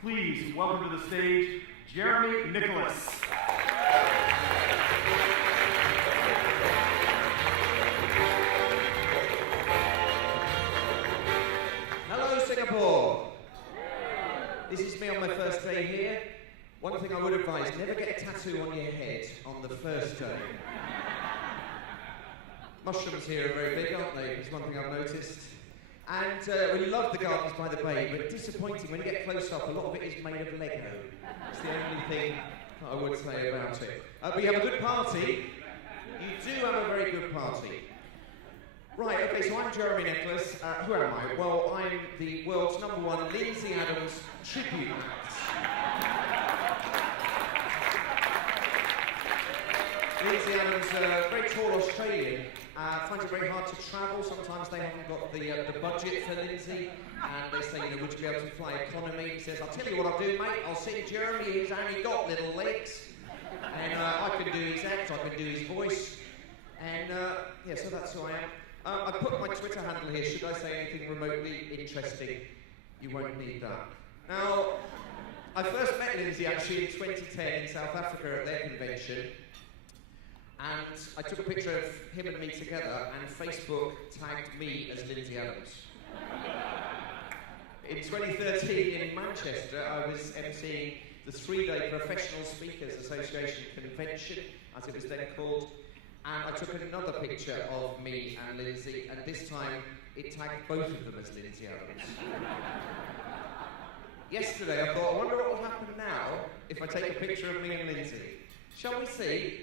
Please welcome to the stage, Jeremy Nicholas. Hello, Singapore. This is me on my first day here. One thing I would advise, never get a tattoo on your head on the first day. Mushrooms here are very big, aren't they? It's one thing I've noticed. And we love the Gardens by the Bay, but disappointing when you get close up, a lot of it is made of Lego. It's the only thing I would say about it. But you have a good party. You do have a very good party. Right, okay, so I'm Jeremy Nicholas. Who am I? Well, I'm the world's #1 Lindsay Adams tribute act. Lindsay Adams, a very tall Australian, finds it very hard to travel. Sometimes they haven't got the budget for Lindsay, and they say, would you be able to fly economy? He says, I'll tell you what I'll do, mate. I'll send Jeremy, who's only got little legs, and I can do his act, I can do his voice, and yeah, so that's who I am. I put my Twitter handle here. Should I say anything remotely interesting? You won't need that. Now, I first met Lindsay actually in 2010 in South Africa at their convention. And I took a picture of him and me together, and Facebook tagged me as Lindsay Adams. In 2013 in Manchester, I was emceeing the 3-day Professional Speakers Association convention, as it was then called, and I took another picture of me and Lindsay, and this time it tagged both of them as Lindsay Adams. Yesterday I thought, I wonder what will happen now if I take a picture of me and Lindsay. Shall we see?